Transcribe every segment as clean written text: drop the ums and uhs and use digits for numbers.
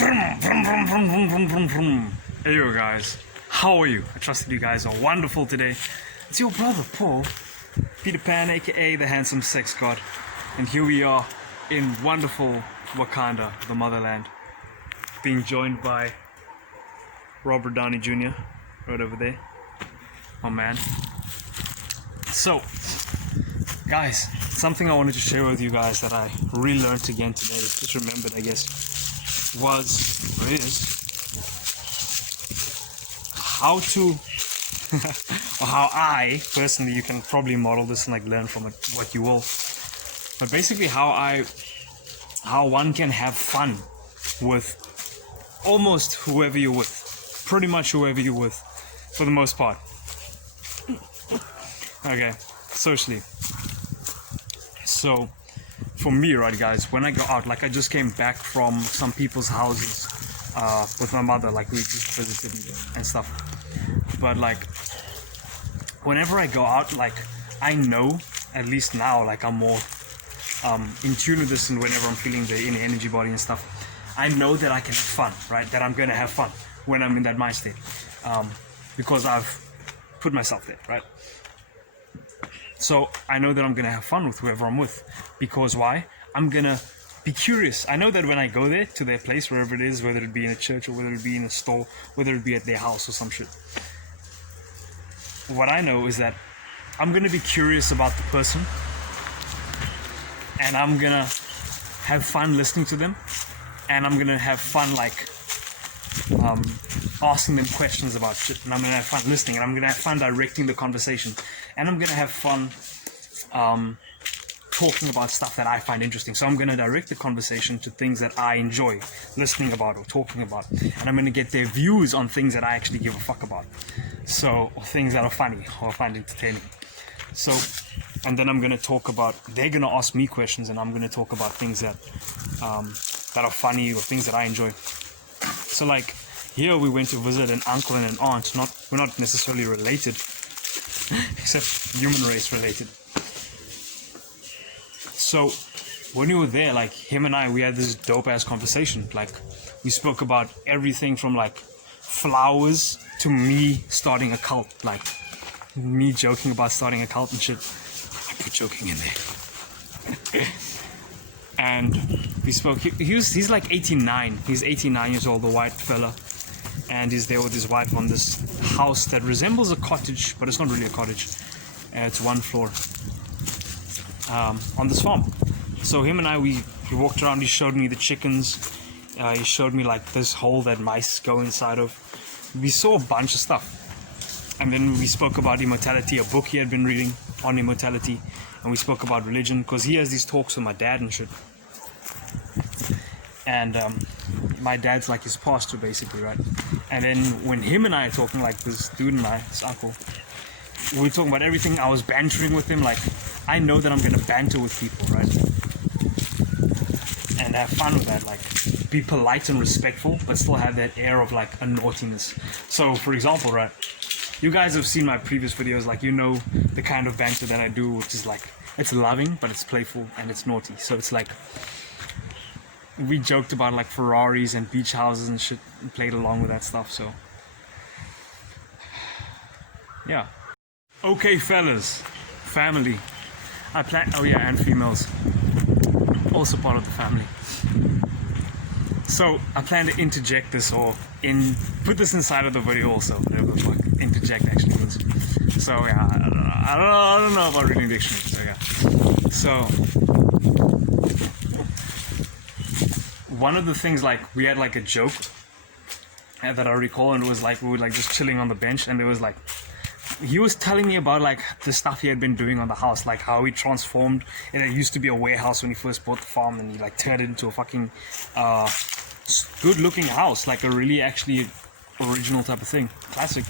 Hey yo guys, how are you? I trust that you guys are wonderful today. It's your brother Paul, Peter Pan aka the handsome sex god, and here we are in wonderful Wakanda, the motherland, being joined by Robert Downey Jr. right over there, my man. So guys, something I wanted to share with you guys that I relearned again today, just remembered I guess, is how to or how I personally, you can probably model this and like learn from it what you will, but basically how one can have fun with almost whoever you're with, pretty much whoever you're with for the most part. Okay, socially. So for me, right guys, when I go out, like I just came back from some people's houses with my mother, like we just visited and stuff, but like whenever I go out, like I know, at least now, like I'm more in tune with this, and whenever I'm feeling the inner energy body and stuff, I know that I can have fun, right? That I'm gonna have fun when I'm in that mind state, because I've put myself there, right? So I know that I'm gonna have fun with whoever I'm with, because why? I'm gonna be curious. I know that when I go there, to their place, wherever it is, whether it be in a church or whether it be in a store, whether it be at their house or some shit, what I know is that I'm gonna be curious about the person, and I'm gonna have fun listening to them, and I'm gonna have fun like asking them questions about shit, and I'm gonna have fun listening, and I'm gonna have fun directing the conversation, and I'm gonna have fun talking about stuff that I find interesting. So I'm gonna direct the conversation to things that I enjoy listening about or talking about, and I'm gonna get their views on things that I actually give a fuck about, so, or things that are funny or find entertaining. So, and then I'm gonna talk about, they're gonna ask me questions, and I'm gonna talk about things that that are funny or things that I enjoy. So like here we went to visit an uncle and an aunt. We're not necessarily related, except human race related. So when we were there, like him and I, we had this dope ass conversation. Like we spoke about everything from like flowers to me starting a cult, like me joking about starting a cult and shit. I put joking in there. And we spoke, he's like 89, he's 89 years old, the white fella, and he's there with his wife on this house that resembles a cottage, but it's not really a cottage, it's one floor, on this farm. So him and I, we walked around, he showed me the chickens, he showed me like this hole that mice go inside of. We saw a bunch of stuff, and then we spoke about immortality, a book he had been reading on immortality, and we spoke about religion, because he has these talks with my dad and shit. And my dad's like his pastor basically, right? And then when him and I are talking, like this dude and I, this uncle, we were talking about everything. I was bantering with him, like I know that I'm gonna banter with people, right? And have fun with that, like be polite and respectful, but still have that air of like a naughtiness. So for example, right, you guys have seen my previous videos, like you know the kind of banter that I do, which is like, it's loving, but it's playful and it's naughty. So it's like, we joked about like Ferraris and beach houses and shit, and played along with that stuff. So yeah. Okay fellas, family, I plan, oh yeah, and females, also part of the family. So I plan to interject this, or put this inside of the video also, whatever the fuck interject actually means. So yeah, I don't know about reading dictionary, so yeah. So one of the things, like we had like a joke that I recall, and it was like we were like just chilling on the bench, and it was like he was telling me about like the stuff he had been doing on the house, like how he transformed it. It used to be a warehouse when he first bought the farm, and he like turned it into a fucking good looking house, like a really actually original type of thing, classic.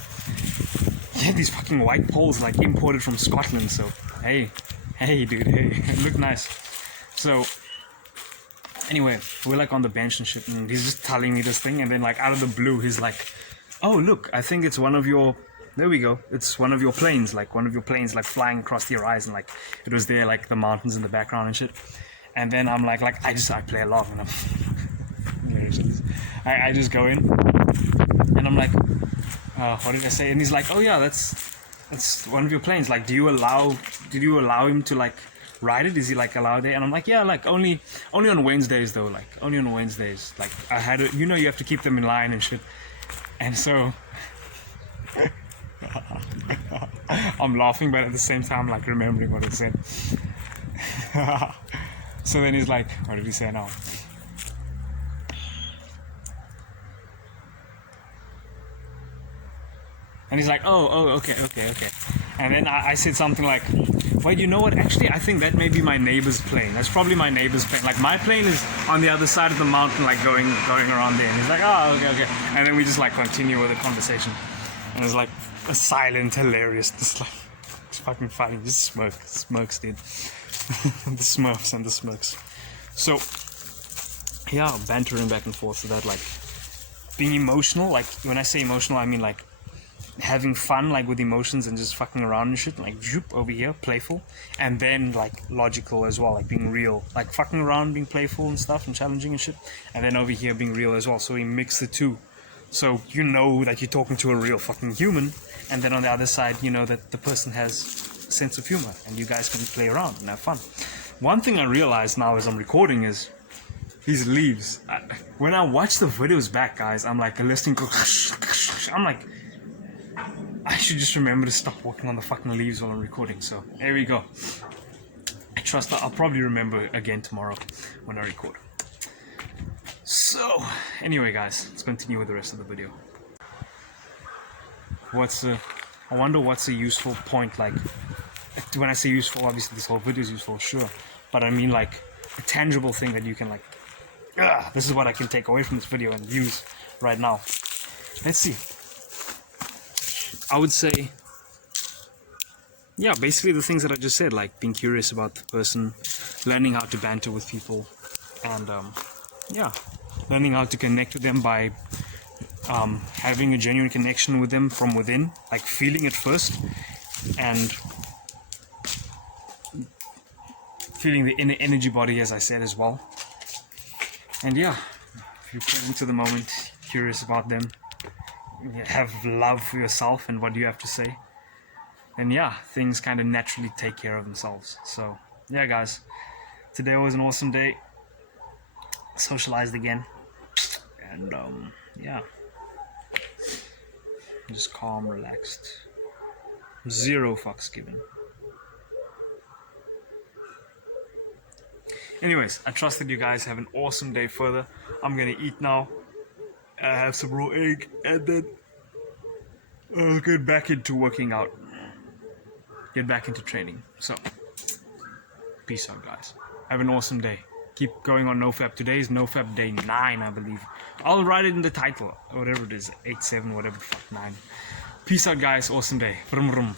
He had these fucking white poles like imported from Scotland, so hey dude, hey, it looked nice. So anyway, we're like on the bench and shit, and he's just telling me this thing, and then like out of the blue he's like, oh look, I think it's one of your, there we go, it's one of your planes, like one of your planes like flying across the horizon, like it was there, like the mountains in the background and shit. And then I'm like I play along, and hilarious. I just go in and I'm like, what did I say? And he's like, oh yeah, that's one of your planes. Like, did you allow him to like ride it? Is he like allowed there? And I'm like, yeah, like only on Wednesdays though, like only on Wednesdays. Like I had to, you have to keep them in line and shit. And so I'm laughing, but at the same time like remembering what he said. So then he's like, what did he say now? And he's like, oh, okay. And then I said something like, well, you know what? Actually, I think that may be my neighbor's plane. That's probably my neighbor's plane. Like, my plane is on the other side of the mountain, like going around there. And he's like, oh, okay. And then we just like continue with the conversation. And it's like a silent hilariousness. Like, it's fucking funny. Just smokes, dude. The smurfs and the smirks. So, yeah, bantering back and forth with that, like, being emotional. Like, when I say emotional, I mean like having fun, like with emotions and just fucking around and shit, like zoop over here, playful, and then like logical as well, like being real, like fucking around, being playful and stuff and challenging and shit, and then over here being real as well. So we mix the two, so that you're talking to a real fucking human, and then on the other side that the person has a sense of humor and you guys can play around and have fun. One thing I realized now as I'm recording is these leaves. When I watch the videos back, guys, I'm like listening to I'm like, I should just remember to stop walking on the fucking leaves while I'm recording. So there we go. I trust I'll probably remember again tomorrow when I record. So anyway, guys, let's continue with the rest of the video. I wonder what's a useful point, like when I say useful, obviously this whole video is useful, sure, but I mean like a tangible thing that you can like, this is what I can take away from this video and use right now. Let's see. I would say, yeah, basically the things that I just said, like being curious about the person, learning how to banter with people, and learning how to connect with them by having a genuine connection with them from within, like feeling it first, and feeling the inner energy body, as I said as well. And yeah, if you're present to the moment, curious about them, have love for yourself and what you have to say, and yeah, things kind of naturally take care of themselves. So yeah, guys, today was an awesome day. Socialized again, and yeah, just calm, relaxed, zero fucks given. Anyways, I trust that you guys have an awesome day further. I'm gonna eat now, have some raw egg, and then I'll get back into working out, get back into training. So peace out, guys. Have an awesome day. Keep going on Nofap. Today is Nofap day 9, I believe. I'll write it in the title, whatever it is, 8, 7, whatever the fuck, 9. Peace out, guys. Awesome day. Brum, brum.